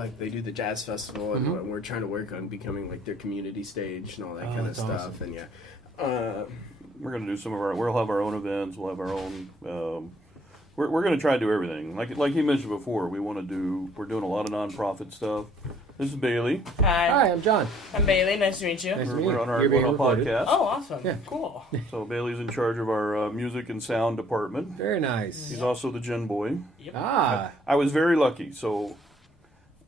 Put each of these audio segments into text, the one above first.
like they do the jazz festival, and we're trying to work on becoming like their community stage and all that kind of stuff. Awesome. And We're going to do some of our. We'll have our own events. We'll have our own. We're going to try to do everything. Like he mentioned before, we're doing a lot of nonprofit stuff. This is Bailey. Hi, I'm John. I'm Bailey. Nice to meet you. Nice to We're, meet we're you. on our You're being recorded. podcast. Oh, awesome. Yeah. Cool. So Bailey's in charge of our music and sound department. Very nice. He's also the gin boy. Yep. Ah, I was very lucky, so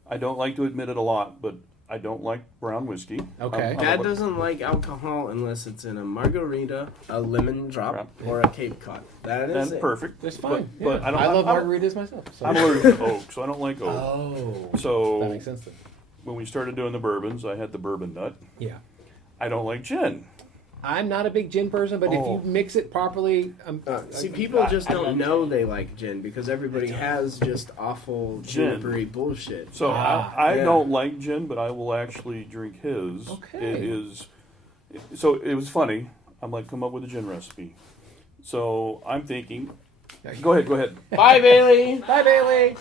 I don't like to admit it a lot, but I don't like brown whiskey. Okay. Dad doesn't like alcohol unless it's in a margarita, a lemon drop, or a Cape Cod. That is And it. perfect. that's fine. But Yeah. I don't. I love I'm- margaritas myself. So. I'm allergic to oak, so I don't like oak. Oh, So that makes sense then. when we started doing the bourbons, I had the bourbon nut. Yeah. I don't like gin. I'm not a big gin person, but if Oh. you mix it properly, See, people just don't know they like gin because everybody has just awful Gin. junipery bullshit. So Ah, I yeah. don't like gin, but I will actually drink his. Okay. It is. So it was funny. I'm like, come up with a gin recipe. So I'm thinking. Go ahead. Bye, Bailey. Bye, Bailey.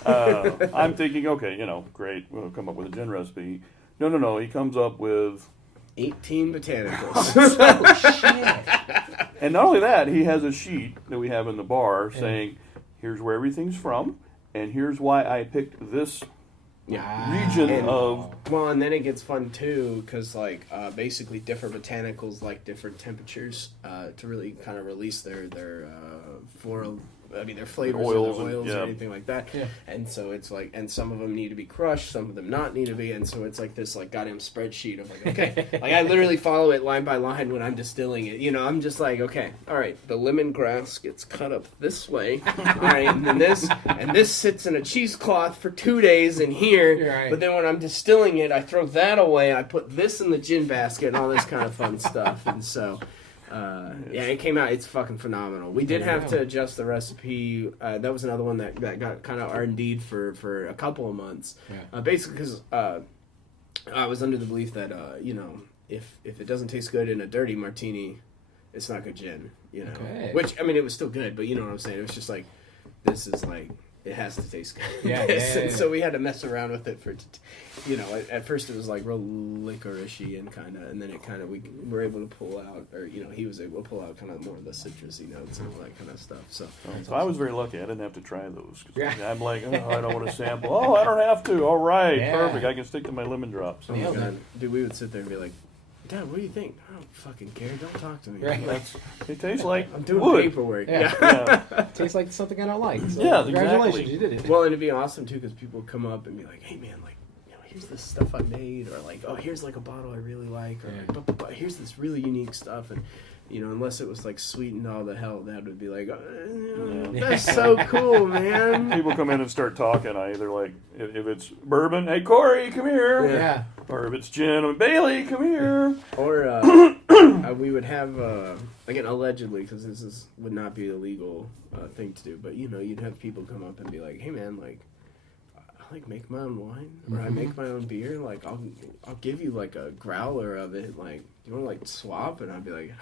I'm thinking, okay, great. We'll come up with a gin recipe. No. He comes up with. 18 botanicals. And not only that, he has a sheet that we have in the bar saying, here's where everything's from, and here's why I picked this region And- of. Well, and then it gets fun too, because like basically different botanicals like different temperatures to really kind of release their floral. I mean, their flavors, Oils and and- their oils, yeah. or anything like that. Yeah. And so it's like, and some of them need to be crushed, some of them not need to be, and so it's like this like goddamn spreadsheet of like, okay, like I literally follow it line by line when I'm distilling it. I'm just like, okay, all right, the lemongrass gets cut up this way, all right, and then this sits in a cheesecloth for 2 days in here, Right. but then when I'm distilling it, I throw that away, I put this in the gin basket and all this kind of fun stuff, and so. Yeah, it came out. It's fucking phenomenal. We did have to adjust the recipe. That was another one that got kind of R&D'd for a couple of months. Yeah. Basically, because I was under the belief that if it doesn't taste good in a dirty martini, it's not good gin. Okay. Which I mean, it was still good, but you know what I'm saying. It was just like this is like. It has to taste good. Yeah, And so we had to mess around with it for, at first it was like real licorice-y and then it kind of, we were able to pull out, or, he was able to pull out kind of more of the citrusy notes and all that kind of stuff. So, So I was very lucky. I didn't have to try those. 'Cause Yeah. I'm like, I don't want to sample. Oh, I don't have to. All right, Yeah. perfect. I can stick to my lemon drops. oh my God. Dude, we would sit there and be like, Dad, what do you think? I don't fucking care. Don't talk to me. Right. I'm like, It tastes like I'm doing wood. paperwork. Yeah. Yeah. Tastes like something I don't like. So Yeah, congratulations, exactly. you did it. Well, and it'd be awesome too because people would come up and be like, "Hey, man, like, here's this stuff I made," or like, "Oh, here's like a bottle I really like," or like, but here's this really unique stuff, and unless it was like sweetened all the hell, that would be like, "That's so cool, man." People come in and start talking. I either like, if it's bourbon, hey, Corey, come here. Yeah. Or if it's gin, I'm Bailey, come here. Or we would have again allegedly because would not be a legal thing to do, but you'd have people come up and be like, "Hey, man, like." I like make my own wine, or I make my own beer. Like I'll give you like a growler of it. Like, do you want to like swap? And I'd be like,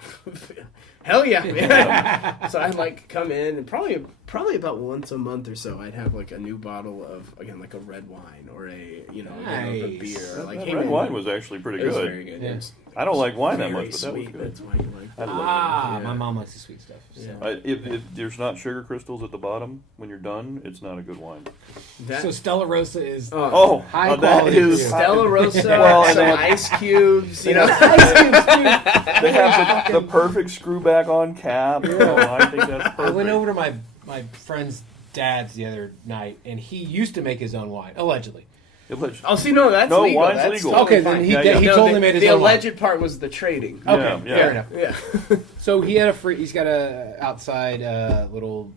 hell yeah, man. So I'd like come in and probably about once a month or so, I'd have like a new bottle of like a red wine or a a Nice. beer. Or, like, That hey, red man, wine was actually pretty it was good. very good. Yeah. It was I don't like wine that very much, but that was sweet. good. That's why you like. I love Ah, Yeah. my mom likes the sweet stuff. So. Yeah. If there's not sugar crystals at the bottom when you're done, it's not a good wine. That, So Stella Rosa is Oh, high that quality is beer. Stella Rosa, Well, and some they- ice cubes. They have the perfect screw back on cap. So I think that's perfect. I went over to my friend's dad's the other night, and he used to make his own wine, allegedly. Oh, see, no, that's No, legal. wine's That's legal. totally Okay, then fine. he Yeah, yeah. he No, totally made his the own wine. alleged part was the trading. Yeah, Okay, yeah. fair enough. Yeah. So he had he's got a outside little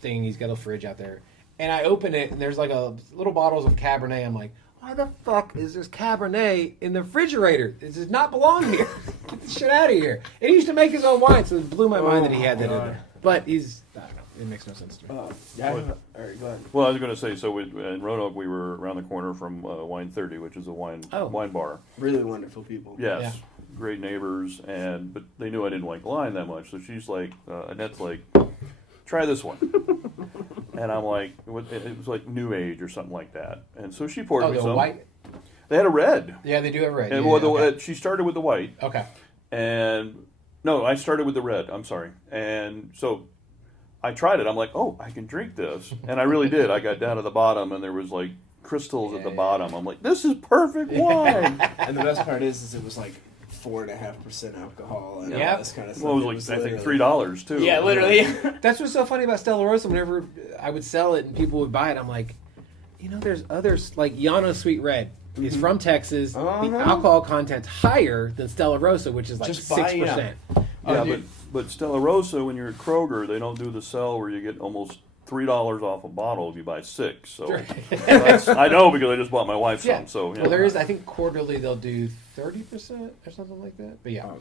thing. He's got a fridge out there, and I open it, and there's like little bottles of Cabernet. I'm like, why the fuck is this Cabernet in the refrigerator? This does not belong here. Get the shit out of here. And he used to make his own wine, so it blew my mind that he had that in there. But I don't know. It makes no sense to me. All right, go ahead. Well, I was going to say, so in Roanoke, we were around the corner from Wine 30, which is a wine bar. Really wonderful people. Yes, Yeah. great neighbors, but they knew I didn't like wine that much, so she's like, Annette's like, try this one. And I'm like, it was like New Age or something like that. And so she poured me the some. white. They had a red. Yeah, they do have red. And Yeah, okay. she started with the white. Okay. And no, I started with the red. I'm sorry. And so I tried it. I'm like, oh, I can drink this. And I really did. I got down to the bottom, and there was like crystals at the bottom. I'm like, this is perfect wine. And the best part is it was like 4.5% alcohol and all this kind of stuff. Well, it was like, I think $3 too. Yeah, literally. That's what's so funny about Stella Rosa. Whenever I would sell it and people would buy it, I'm like, there's others like Llano Sweet Red. Is from Texas. The alcohol content's higher than Stella Rosa, which is like 6%. Yeah, but Stella Rosa, when you're at Kroger, they don't do the sell where you get almost $3 off a bottle if you buy 6. So I know because I just bought my wife some. So well, there is. I think quarterly they'll do 30% or something like that. But yeah,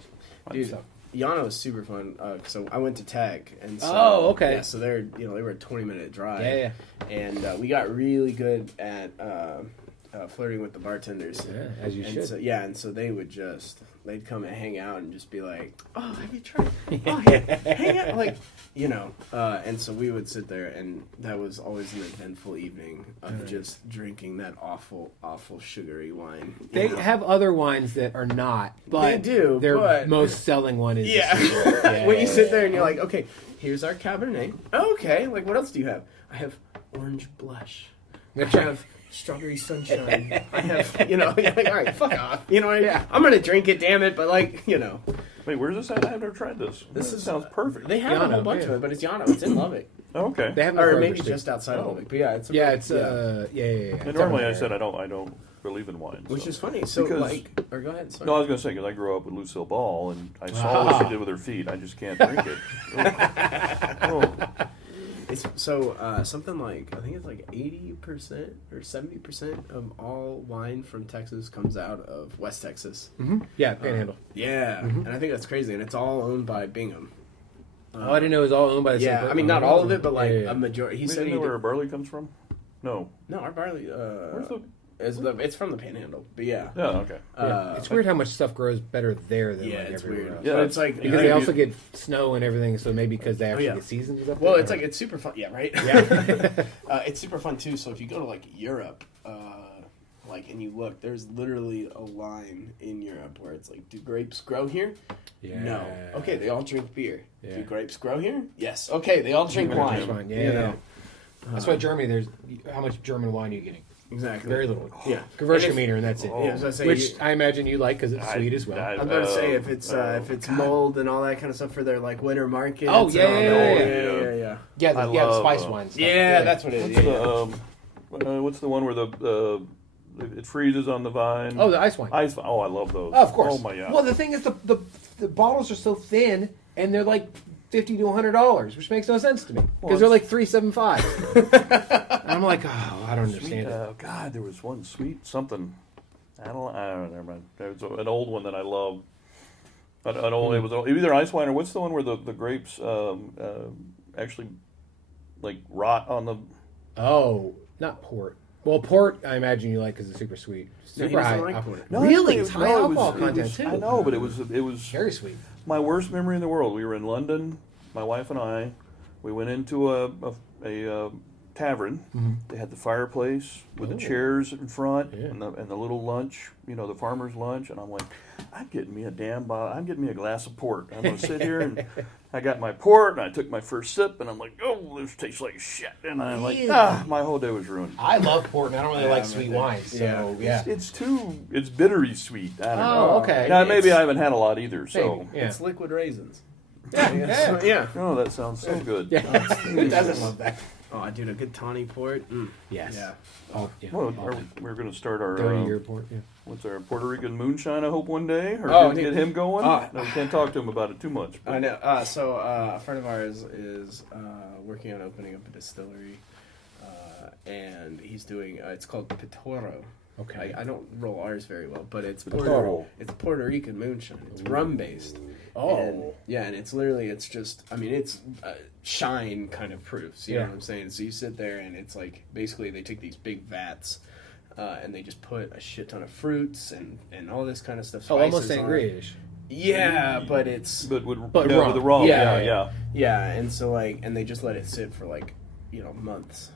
dude, Llano is super fun. So I went to Tag, and so okay. Yeah, so they're they were a 20-minute drive. Yeah. And we got really good at flirting with the bartenders. Yeah, as you should. So, and so they'd come and hang out and just be like, oh, have you tried? Oh, yeah, hang out. Like, and so we would sit there, and that was always an eventful evening of just drinking that awful, awful sugary wine. They have other wines that are not, but they do. Their most selling one is when you sit there and you're like, okay, here's our Cabernet. Okay, like what else do you have? I have orange blush. I have strawberry sunshine. I have, like, all right, fuck off. I'm gonna drink it, damn it. But like, Wait, where's this at? I've never tried this. This sounds perfect. They have a whole bunch of it, but it's Llano. It's in Lubbock. Oh, okay. They have or maybe just outside of Lubbock. But yeah, it's And normally I said I don't believe in wine, which is funny. So because, or go ahead. Sorry. No, I was going to say because I grew up with Lucille Ball and I saw what she did with her feet. I just can't drink it. It's something like I think it's like 80% or 70% of all wine from Texas comes out of West Texas. Mm-hmm. Yeah, Panhandle. And I think that's crazy, and it's all owned by Bingham. I didn't know it was all owned by the same person. I mean not all of it, but like a majority. He said you know where our barley comes from? No, our barley. Where's the? It's from the Panhandle, but yeah. Yeah, okay. It's weird how much stuff grows better there than it's everywhere weird. else. Yeah, but it's like because they also get snow and everything, so maybe because they actually get seasons up there. Well, it's like it's super fun. Yeah, right. Yeah, it's super fun too. So if you go to like Europe, and you look, there's literally a line in Europe where it's like, do grapes grow here? Yeah. No. Okay, they all drink beer. Yeah. Do grapes grow here? Yes. Okay, they all drink wine. Yeah. That's why Germany. There's how much German wine are you getting? Exactly. Very little. Yeah. Conversion meter, and that's it. Yeah, so I say which I imagine you like because it's sweet as well. I'm going to say if it's mold and all that kind of stuff for their like winter market. Oh yeah. Yeah, the spice wines. Yeah, that's what it is. What's the one where it freezes on the vine? Oh, the ice wine. Ice wine. Oh, I love those. Oh, of course. Oh my god. Well, the thing is, the bottles are so thin, and they're like $50 to $100, which makes no sense to me because they're like $3.75. And I'm like, I don't understand it. God, there was one sweet something. I don't know. Never mind. There was an old one that I loved. It was either ice wine or what's the one where the grapes actually like rot on the. Oh, not port. Well, port, I imagine you like because it's super sweet. Super high alcohol. No, really? It's high alcohol content, too. I know, but it was very sweet. My worst memory in the world. We were in London, my wife and I. We went into a tavern. Mm-hmm. They had the fireplace with the chairs in front and the little lunch, the farmer's lunch. And I'm like, I'm getting me a glass of port. I'm going to sit here and I got my port and I took my first sip and I'm like, oh, this tastes like shit. And I'm like, my whole day was ruined. I love port and I don't really like sweet wines. So, it's bittery sweet. I don't know. Okay. Now, maybe I haven't had a lot either. So it's liquid raisins. Yeah. Oh, that sounds so good. Yeah. Who doesn't love that? Oh, dude, a good tawny port. Yes. Yeah. Oh, yeah. Well, we're going to start our 30-year port. Yeah. What's our Puerto Rican moonshine? I hope one day, or get him going. No, we can't talk to him about it too much. But. I know. So a friend of ours is working on opening up a distillery, and he's doing. It's called Pitoro. Okay. I don't roll R's very well, but it's Pitoro. It's Puerto Rican moonshine. It's rum based. Oh. And it's literally it's shine kind of proofs. You know what I'm saying? So you sit there and it's like basically they take these big vats. And they just put a shit ton of fruits and all this kind of stuff. Almost sangria-ish. Yeah, but it's with rum. the rum. Yeah. Yeah, and so and they just let it sit for like months,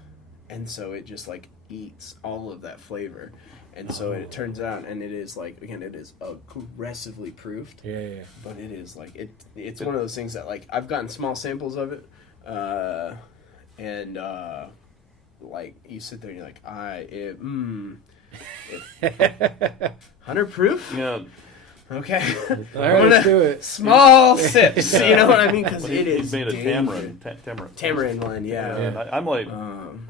and so it just like eats all of that flavor. And so it turns out, and it is like, again, it is aggressively proofed. Yeah. But it is like it's one of those things that like I've gotten small samples of it, and like you sit there and you're like, 100 proof. Yeah. Okay. All right, let's do it. Small sips. You know what I mean? Because it is He's made a dangerous. tamarind Blend. Yeah. And I'm like. Um,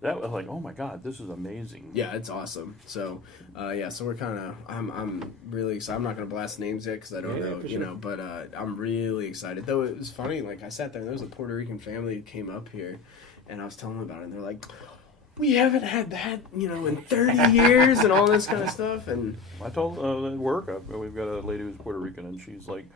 That was like, oh my god, this is amazing. Yeah, it's awesome. So, so we're kind of, I'm really excited. I'm not going to blast names yet because I don't know, for sure. but I'm really excited. Though it was funny, like I sat there and there was a Puerto Rican family who came up here and I was telling them about it and they're like, we haven't had that, in 30 years and all this kind of stuff. And I told at work, we've got a lady who's Puerto Rican and she's like,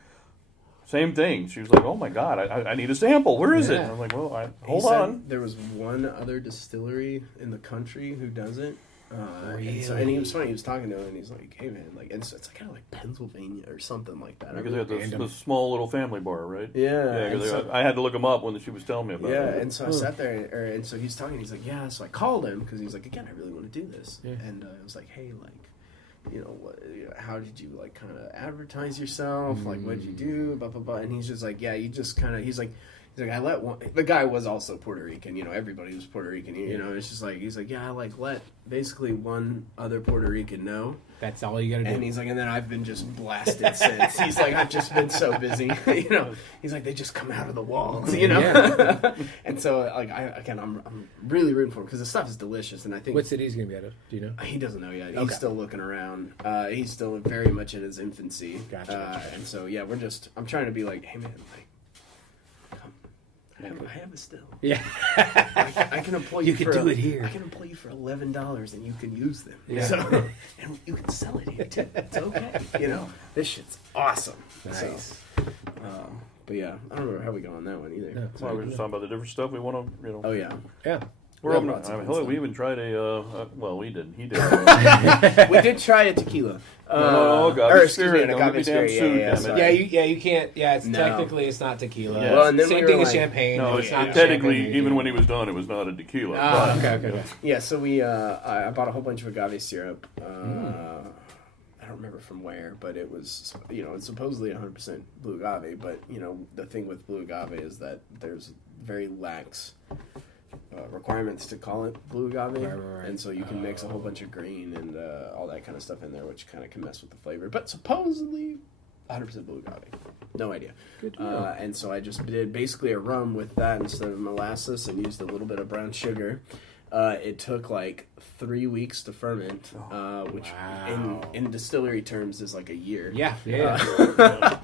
same thing. She was like, "Oh my god, I need a sample. Where is it?" And I'm like, "Well, hold on." There was one other distillery in the country who does it. Really? And he was funny. He was talking to him, and he's like, "Hey man, like, and so it's kind of like Pennsylvania or something like that." Because they had the small little family bar, right? Yeah. Yeah, because I had to look him up when she was telling me about it. Yeah, and so I sat there, and so he's talking. He's like, "Yeah." So I called him because he's like, "Again, I really want to do this." Yeah. And I was like, "Hey, like, how did you like kind of advertise yourself? Like, what did you do? Blah blah blah." And he's just like, "Yeah, you just kind of." He's like, I let one. The guy was also Puerto Rican. Everybody was Puerto Rican. It's just like he's like, "Yeah, I like let basically one other Puerto Rican know." That's all you gotta do. And he's like, and then I've been just blasted since. He's like, I've just been so busy, He's like, they just come out of the walls, Yeah. And so, like, I'm really rooting for him because the stuff is delicious, and I think what city he's gonna be out of? Do you know? he doesn't know yet. He's Okay. still looking around. He's still very much in his infancy. Gotcha. And so, yeah, I'm trying to be like, hey man, like, come. I have a still. Yeah. I can employ you. You can do it here. I can employ you for $11, and you can use them. Yeah. So, and you can sell it here too. It's okay. This shit's awesome. Nice. So, but yeah, I don't remember how we got on that one either. No. So we're just talking about the different stuff we want to, Oh yeah. Yeah. We're Yeah, up. We even tried well, we didn't. He did. We did try a tequila. God, or spirit. excuse me, Don't agave be damn spirit. sued, Yeah, damn it. sorry. Yeah, you can't. Yeah, it's No. technically it's not tequila. Yeah. Well, and then Same we thing were as like- champagne. No, it's not technically, champagne. even when he was done, it was not a tequila. Ah, but- okay. Yeah, so we I bought a whole bunch of agave syrup. I don't remember from where, but it was it's supposedly 100% blue agave. But the thing with blue agave is that there's very lax requirements to call it blue agave, Right. and so you can mix a whole bunch of green and all that kind of stuff in there, which kind of can mess with the flavor. But supposedly 100% blue agave. No idea. Good to know. And so I just did basically a rum with that instead of molasses and used a little bit of brown sugar. It took like 3 weeks to ferment, which Wow. in distillery terms is like a year. Yeah.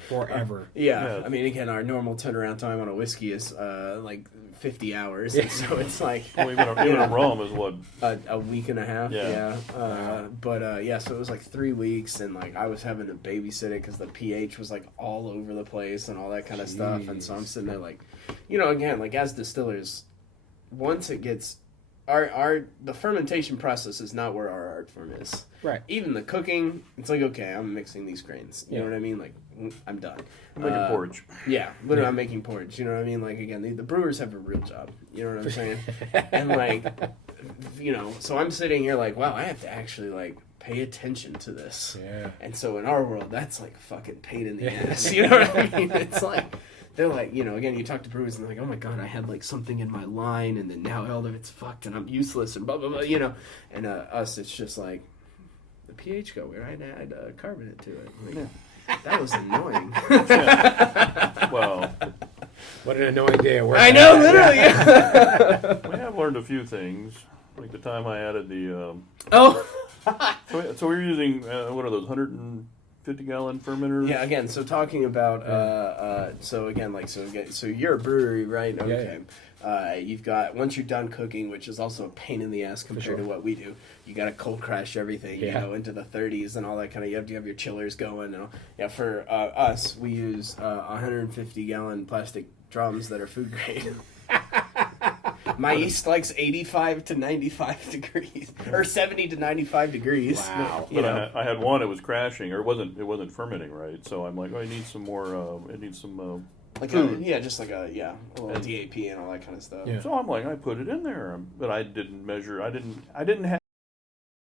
Forever. Yeah. Yeah. I mean, again, our normal turnaround time on a whiskey is like 50 hours, and so it's like Well, even a rum is what? a week and a half. Yeah. But so it was like 3 weeks, and like I was having to babysit it because the pH was like all over the place and all that kind of stuff, and so I'm sitting there like, again, like as distillers, once it gets the fermentation process is not where our art form is. Right. Even the cooking, it's like, okay, I'm mixing these grains. You know what I mean? Like, I'm done. I'm making porridge. Yeah, literally, I'm making porridge. You know what I mean? Like, again, the brewers have a real job. You know what I'm saying? And like, so I'm sitting here like, wow, I have to actually like pay attention to this. Yeah. And so in our world, that's like a fucking pain in the ass. You know what I mean? It's like, they're like, again, you talk to brewers and they're like, oh my God, I had like something in my line and then now all of it's fucked and I'm useless and blah, blah, blah, And us, it's just like, the pH go weird. I had to add carbonate to it. Like, that was annoying. Well, What an annoying day at work. I know, literally. we have learned a few things. Like the time I added the. Oh. So we were using what are those 150-gallon fermenters? Yeah, again, so talking about, so you're a brewery, right? Okay. You've got, once you're done cooking, which is also a pain in the ass compared to what we do, you got to cold crash everything, into the 30s and all that kind of, you have to have your chillers going. And for us, we use 150-gallon plastic drums that are food grade. My yeast likes 85 to 95 degrees, or 70 to 95 degrees. Wow. But I had one. It was crashing, or it wasn't fermenting right. So I'm like, oh, I need some more. It needs some Like food. just like a little DAP and all that kind of stuff. Yeah. So I'm like, I put it in there, but I didn't measure. I didn't have.